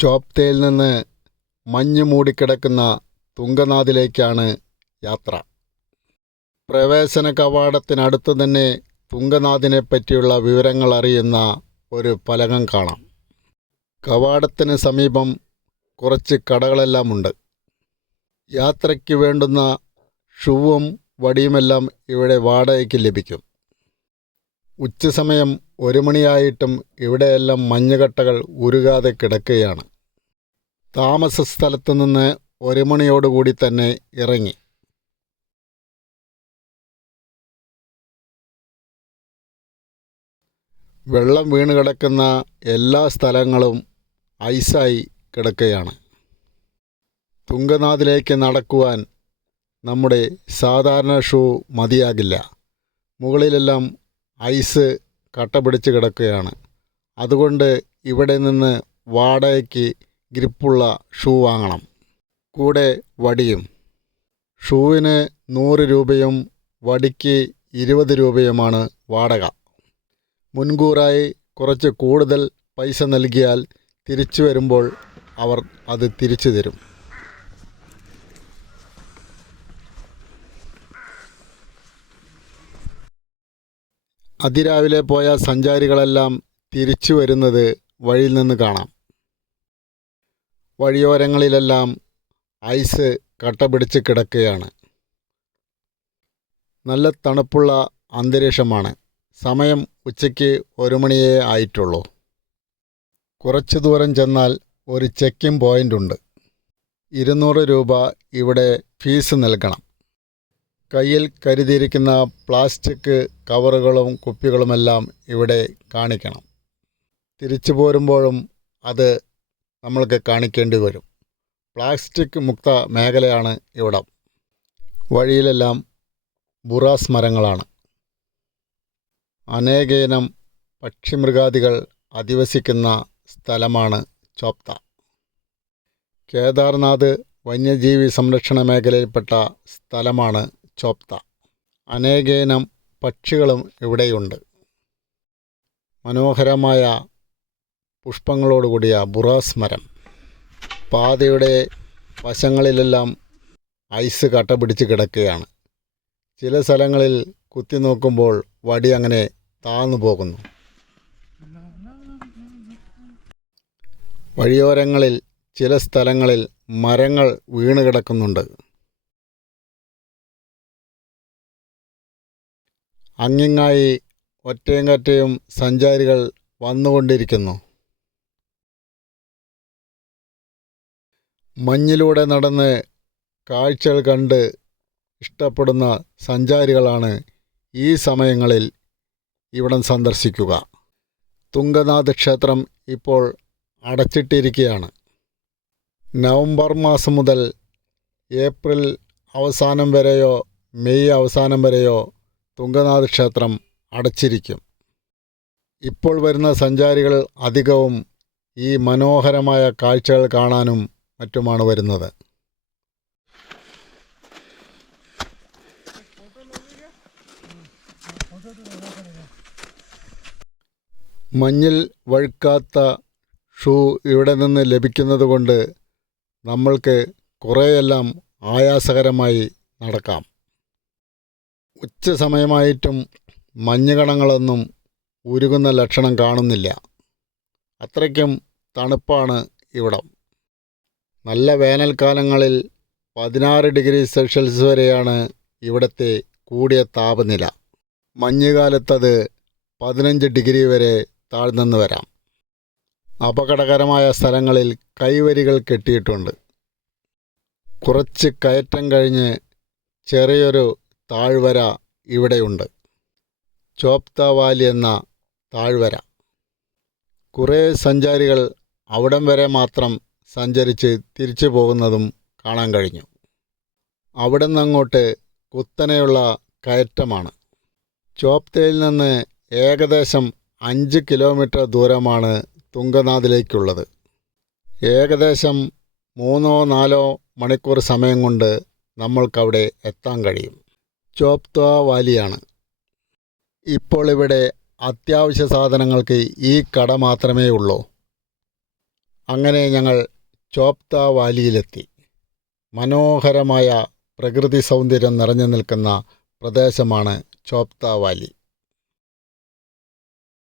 ചോപ്തയിൽ നിന്ന് മഞ്ഞ് മൂടിക്കിടക്കുന്ന തുംഗനാഥിലേക്കാണ് യാത്ര. പ്രവേശന കവാടത്തിനടുത്ത് തന്നെ തുംഗനാഥിനെപ്പറ്റിയുള്ള വിവരങ്ങൾ അറിയുന്ന ഒരു ഫലകം കാണാം. കവാടത്തിന് സമീപം കുറച്ച് കടകളെല്ലാമുണ്ട്. യാത്രയ്ക്ക് വേണ്ടുന്ന ഷൂവും വടിയുമെല്ലാം ഇവിടെ വാടകയ്ക്ക് ലഭിക്കും. ഉച്ചസമയം 1 മണിയായിട്ടും ഇവിടെയെല്ലാം മഞ്ഞുകട്ടകൾ ഉരുകാതെ കിടക്കുകയാണ്. താമസ സ്ഥലത്ത് നിന്ന് 1 മണിയോടുകൂടി തന്നെ ഇറങ്ങി. വെള്ളം വീണ് കിടക്കുന്ന എല്ലാ സ്ഥലങ്ങളും ഐസായി കിടക്കുകയാണ്. തുംഗനാഥിലേക്ക് നടക്കുവാൻ നമ്മുടെ സാധാരണ ഷൂ മതിയാകില്ല. മുകളിലെല്ലാം ഐസ് കട്ട പിടിച്ച് കിടക്കുകയാണ്. അതുകൊണ്ട് ഇവിടെ നിന്ന് വാടകയ്ക്ക് ഗ്രിപ്പുള്ള ഷൂ വാങ്ങണം. കൂടെ വടിയും. ഷൂവിന് 100 രൂപയും വടിക്ക് 20 രൂപയുമാണ് വാടക. മുൻകൂറായി കുറച്ച് കൂടുതൽ പൈസ നൽകിയാൽ തിരിച്ചു വരുമ്പോൾ അവർ അത് തിരിച്ചു തരും. അതിരാവിലെ പോയ സഞ്ചാരികളെല്ലാം തിരിച്ചു വരുന്നത് വഴിയിൽ നിന്ന് കാണാം. വഴിയോരങ്ങളിലെല്ലാം ഐസ് കട്ട പിടിച്ച് കിടക്കുകയാണ്. നല്ല തണുപ്പുള്ള അന്തരീക്ഷമാണ്. സമയം ഉച്ചയ്ക്ക് 1 മണിയേ ആയിട്ടുള്ളൂ. കുറച്ച് ദൂരം ചെന്നാൽ ഒരു ചെക്കിംഗ് പോയിൻ്റ് ഉണ്ട്. 200 രൂപ ഇവിടെ ഫീസ് നൽകണം. കയ്യിൽ കരുതിയിരിക്കുന്ന പ്ലാസ്റ്റിക് കവറുകളും കുപ്പികളുമെല്ലാം ഇവിടെ കാണിക്കണം. തിരിച്ചു പോരുമ്പോഴും അത് നമ്മൾക്ക് കാണിക്കേണ്ടി വരും. പ്ലാസ്റ്റിക് മുക്ത മേഖലയാണ് ഇവിടം. വഴിയിലെല്ലാം ബുറാസ് മരങ്ങളാണ്. അനേകയിനം പക്ഷിമൃഗാദികൾ അധിവസിക്കുന്ന സ്ഥലമാണ് ചോപ്ത. കേദാർനാഥ് വന്യജീവി സംരക്ഷണ മേഖലയിൽപ്പെട്ട സ്ഥലമാണ് ചോപ്ത. അനേകയിനം പക്ഷികളും ഇവിടെയുണ്ട്. മനോഹരമായ പുഷ്പങ്ങളോടുകൂടിയ ബുറാസ് മരം. പാതയുടെ വശങ്ങളിലെല്ലാം ഐസ് കട്ട പിടിച്ച് കിടക്കുകയാണ്. ചില സ്ഥലങ്ങളിൽ കുത്തി നോക്കുമ്പോൾ വടി അങ്ങനെ താഴ്ന്നു പോകുന്നു. വഴിയോരങ്ങളിൽ ചില സ്ഥലങ്ങളിൽ മരങ്ങൾ വീണ് കിടക്കുന്നുണ്ട്. അങ്ങിങ്ങായി ഒറ്റയും കറ്റയും സഞ്ചാരികൾ വന്നുകൊണ്ടിരിക്കുന്നു. മഞ്ഞിലൂടെ നടന്ന് കാഴ്ചകൾ കണ്ട് ഇഷ്ടപ്പെടുന്ന സഞ്ചാരികളാണ് ഈ സമയങ്ങളിൽ ഇവിടം സന്ദർശിക്കുക. തുംഗനാഥ് ക്ഷേത്രം ഇപ്പോൾ അടച്ചിട്ടിരിക്കുകയാണ്. നവംബർ മാസം മുതൽ ഏപ്രിൽ അവസാനം വരെയോ മെയ് അവസാനം വരെയോ തുംഗനാഥ് ക്ഷേത്രം അടച്ചിരിക്കും. ഇപ്പോൾ വരുന്ന സഞ്ചാരികൾ അധികവും ഈ മനോഹരമായ കാഴ്ചകൾ കാണാനും മറ്റുമാണ് വരുന്നത്. മഞ്ഞിൽ വഴുക്കാത്ത ഷൂ ഇവിടെ നിന്ന് ലഭിക്കുന്നത് കൊണ്ട് നമ്മൾക്ക് കുറേയെല്ലാം ആയാസകരമായി നടക്കാം. ഉച്ച സമയമായിട്ടും മഞ്ഞുകണങ്ങളൊന്നും ഉരുകുന്ന ലക്ഷണം കാണുന്നില്ല. അത്രയ്ക്കും തണുപ്പാണ് ഇവിടം. നല്ല വേനൽക്കാലങ്ങളിൽ 16 ഡിഗ്രി സെൽഷ്യസ് വരെയാണ് ഇവിടുത്തെ കൂടിയ താപനില. മഞ്ഞുകാലത്തത് 15 ഡിഗ്രി വരെ താഴ്ന്നു വരാം. അപകടകരമായ സ്ഥലങ്ങളിൽ കൈവരികൾ കെട്ടിയിട്ടുണ്ട്. കുറച്ച് കയറ്റം കഴിഞ്ഞ് ചെറിയൊരു താഴ്വര ഇവിടെയുണ്ട്. ചോപ്ത വാലി എന്ന താഴ്വര. കുറേ സഞ്ചാരികൾ അവിടം വരെ മാത്രം സഞ്ചരിച്ച് തിരിച്ചു പോകുന്നതും കാണാൻ കഴിഞ്ഞു. അവിടെ നിന്നങ്ങോട്ട് കുത്തനെയുള്ള കയറ്റമാണ്. ചോപ്തയിൽ നിന്ന് ഏകദേശം 5 കിലോമീറ്റർ ദൂരമാണ് തുംഗനാഥിലേക്കുള്ളത്. ഏകദേശം 3-4 മണിക്കൂർ സമയം കൊണ്ട് നമ്മൾക്കവിടെ എത്താൻ കഴിയും. ചോപ്ത വാലിയാണ്. ഇപ്പോൾ ഇവിടെ അത്യാവശ്യ സാധനങ്ങൾക്ക് ഈ കട മാത്രമേ ഉള്ളൂ. അങ്ങനെ ഞങ്ങൾ ചോപ്ത വാലിയിലെത്തി. മനോഹരമായ പ്രകൃതി സൗന്ദര്യം നിറഞ്ഞു നിൽക്കുന്ന പ്രദേശമാണ് ചോപ്ത വാലി.